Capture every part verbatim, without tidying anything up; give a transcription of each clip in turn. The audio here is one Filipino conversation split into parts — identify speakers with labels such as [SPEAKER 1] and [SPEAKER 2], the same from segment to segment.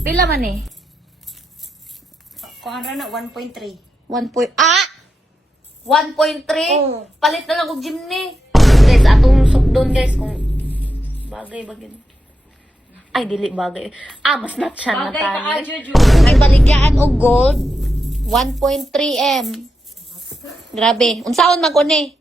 [SPEAKER 1] Pila man eh?
[SPEAKER 2] Kung ano na, one point three.
[SPEAKER 1] one point... Ah! one point three?
[SPEAKER 2] Oo.
[SPEAKER 1] Palit na lang og Jimny. Guys, atong sukdon guys kung bagay bagay. Ay, dili bagay. Ah, mas not siya na
[SPEAKER 2] Bagay ka
[SPEAKER 1] tayo.
[SPEAKER 2] adyo, Jud.
[SPEAKER 1] Ang baligyan og gold, one point three M. Grabe. Unsaon man ko ni?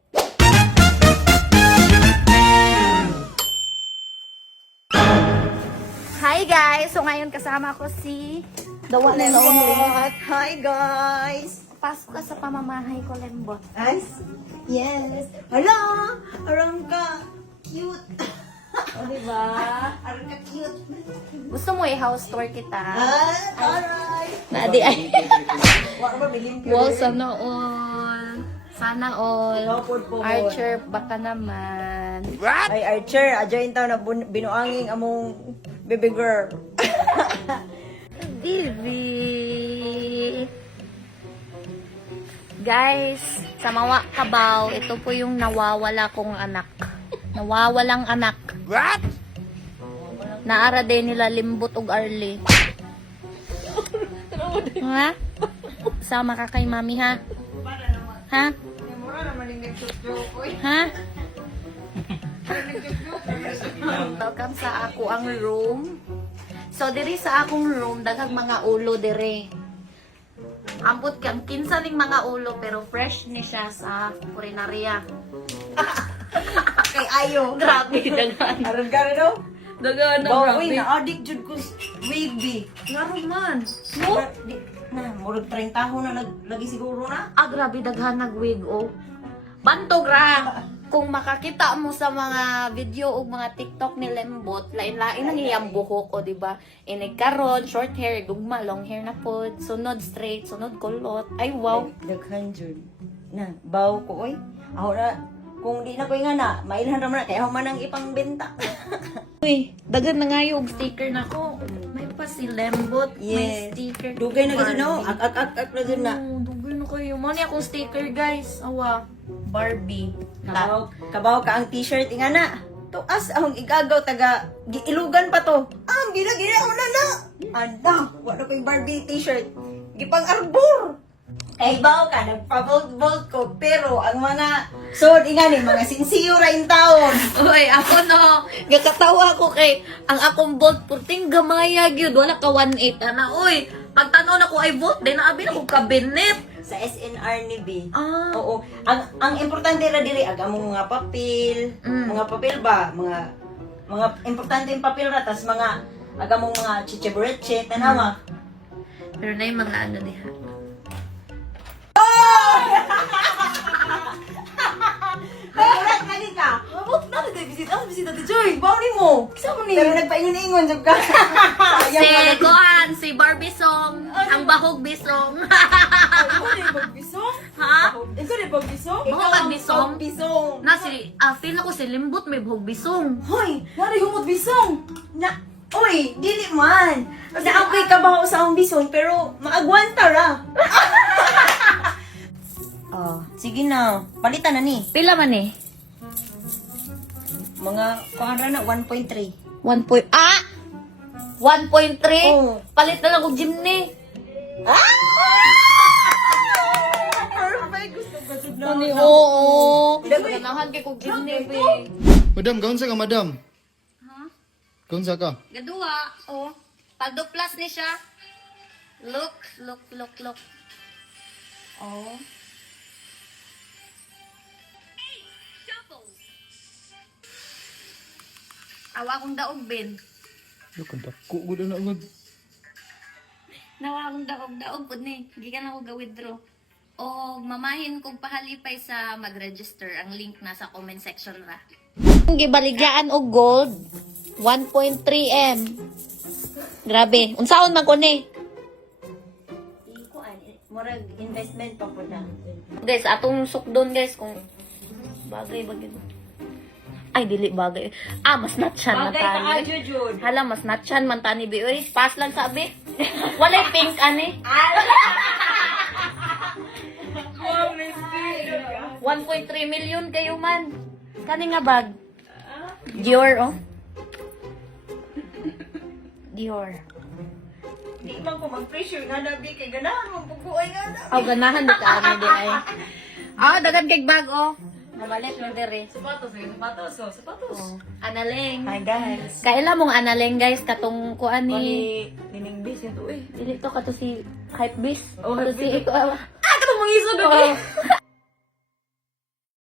[SPEAKER 1] Hi guys! So ngayon kasama ko si the one and only.
[SPEAKER 2] Hi, guys.
[SPEAKER 1] Pasok ka sa pamamahay ko, Lembot.
[SPEAKER 2] Nice. Yes. Hala! Aram ka. Cute.
[SPEAKER 1] O, diba?
[SPEAKER 2] Aram ka cute.
[SPEAKER 1] Gusto mo i-house tour kita?
[SPEAKER 2] Ah, alright.
[SPEAKER 1] Nadi ay.
[SPEAKER 2] Wala ba, bilimpyo
[SPEAKER 1] Wow,
[SPEAKER 2] din?
[SPEAKER 1] sana all. Sana all.
[SPEAKER 2] Kapod po,
[SPEAKER 1] Archer, baka naman.
[SPEAKER 2] Ay, Archer, adyan tayo na bun- binuanging among baby girl.
[SPEAKER 1] Divi. Guys, sa Mawa Kabaw, ito po yung nawawala kong anak. Nawawalang anak.
[SPEAKER 3] What?
[SPEAKER 1] Naara din nila Limbot ug Arlie. Ha? Sama ka kay mami ha? Ha? Ha? Welcome sa ako ang room. So diri sa akong room daghang mga ulo diri. Ambot kam kinsa ning mga ulo pero fresh ni siya sa kulinarya.
[SPEAKER 2] Kay Ayo.
[SPEAKER 1] Grabe daghan.
[SPEAKER 2] Aram ka rin, no?
[SPEAKER 1] Daghan na
[SPEAKER 2] Bawa,
[SPEAKER 1] grabe.
[SPEAKER 2] uy, na-addict jud ko wavy.
[SPEAKER 1] Ngaro man. No?
[SPEAKER 2] Di, na, murag trenta tahon na lag- lagi siguro na.
[SPEAKER 1] Ah, grabe daghan nagwig oh. Bantog ra. Kung makakita mo sa mga video o mga TikTok ni Lembot, lain-lain ang iyang buhok o, di ba? Inig karon, short hair, gugma, long hair na pod, sunod straight, sunod kulot. Ay, wow.
[SPEAKER 2] Daghan jud. Na, baw ko oy. Ako na, kung di na ko nga na, mailhan naman na, kaya ako man ang ipangbenta.
[SPEAKER 1] Uy, daghan na nga yung sticker na ko. May pa si Lembot, may
[SPEAKER 2] Yes.
[SPEAKER 1] sticker.
[SPEAKER 2] Dugay na kasi no, ak ak ak ak na dyan na.
[SPEAKER 1] Oo, dugay na kayo. Mani akong sticker, guys. Awa, Barbie.
[SPEAKER 2] Kabaw, kabaw ka ang t-shirt nga na. Tuas akong igagaw taga giilugan pa to. Ah, gina gina ako na na. Anda, wala ko yung Barbie t-shirt. Gipang arbor. Ay baw ka, nagpa-bolt-bolt ko, pero ang mga sod nga ni mga sinsiyo ra in taon.
[SPEAKER 1] Uy, ako no, gakatawa ko kay ang akong bolt purting gamaya gyud wala ka one eight ana. Uy, pagtanaw na ko ay bolt din naabi na ko cabinet.
[SPEAKER 2] Sa S N R ni B.
[SPEAKER 1] Ah.
[SPEAKER 2] Oo. Ang ang importante ra diri ag among mga papel,
[SPEAKER 1] Mm.
[SPEAKER 2] mga papel ba, mga mga importante yung papel ra tas mga ag among mga chichebureche tanawa.
[SPEAKER 1] Pero na yung mga ano diha.
[SPEAKER 2] Nagulat nga di ka.
[SPEAKER 1] Mabot na na visit ah visit ati Joy. Bawni mo. Kisa mo ni?
[SPEAKER 2] Pero nagpaingon-ingon jud ka.
[SPEAKER 1] Si Gohan, si Barbie song, ang bahog bisong.
[SPEAKER 4] Ikaw na yung pagbisong?
[SPEAKER 1] Ha?
[SPEAKER 4] Ikaw na yung pagbisong?
[SPEAKER 1] Bahog ang bisong.
[SPEAKER 2] Bisong.
[SPEAKER 1] Na si ah, feel ako si Limbot may bahog bisong.
[SPEAKER 2] Hoy,
[SPEAKER 4] Nari humot bisong!
[SPEAKER 2] na Uy, dili man. Kasi ako'y kabaho sa akong bison, pero maagwanta ra. Oh, sige na. Palitan na ni.
[SPEAKER 1] Pila man eh?
[SPEAKER 2] Mga, kung ano na, one point three.
[SPEAKER 1] one point ah one point three?
[SPEAKER 2] Oo.
[SPEAKER 1] Palit na lang og Jimny.
[SPEAKER 2] Ah! Perfect! Gusto ko jud na.
[SPEAKER 1] Ani oo. Ganahan kay kog Jimny be.
[SPEAKER 3] Madam, kaunsa ka, madam?
[SPEAKER 1] Ha?
[SPEAKER 3] Kaunsa ka?
[SPEAKER 1] Gadua, oh. Pagduplas ni siya. Look, look, look, look. Oh. Awa akong daog, Ben.
[SPEAKER 3] Lukan ta. Kugo na agad.
[SPEAKER 1] Nawa akong daog-daog po ni. Gikan ako ga-withdraw. O mamahin kong pahalipay sa mag-register. Ang link nasa comment section ra. Gibaligyan og gold, one point three M. Grabe. Unsaon man ko ni?
[SPEAKER 2] Iko, ani, murag investment pa po na.
[SPEAKER 1] Guys, atong sukdon guys kung bagay bagay. Ay, dili bagay. Ah, mas natchan man
[SPEAKER 2] Bagay ka
[SPEAKER 1] tani.
[SPEAKER 2] adyo, Jud.
[SPEAKER 1] Hala, mas natchan man tani bi. Uy, pass lang sabi. Walay pink ani. one point three million kayo man. Kani nga bag? Dior, oh. Dior.
[SPEAKER 2] Di man ko mag-pressure nga na, bi. Kay ganahan mo, buguay nga na.
[SPEAKER 1] Aw ganahan di ka ani di ay. Ah, dagan kay bag oh. Nabalit mo diri.
[SPEAKER 4] Sapatos, eh, sapatos, oh, sapatos.
[SPEAKER 1] Oh, analeng.
[SPEAKER 2] Hi guys.
[SPEAKER 1] Kaila mong analeng guys katong kuan ni
[SPEAKER 2] Ni Nining Bis ito eh.
[SPEAKER 1] dili to kato si hype beast.
[SPEAKER 2] Oh,
[SPEAKER 1] Kato
[SPEAKER 2] hype
[SPEAKER 1] si
[SPEAKER 2] beast.
[SPEAKER 1] iko. Ah,
[SPEAKER 4] Ah, katong mga isog,
[SPEAKER 1] oh.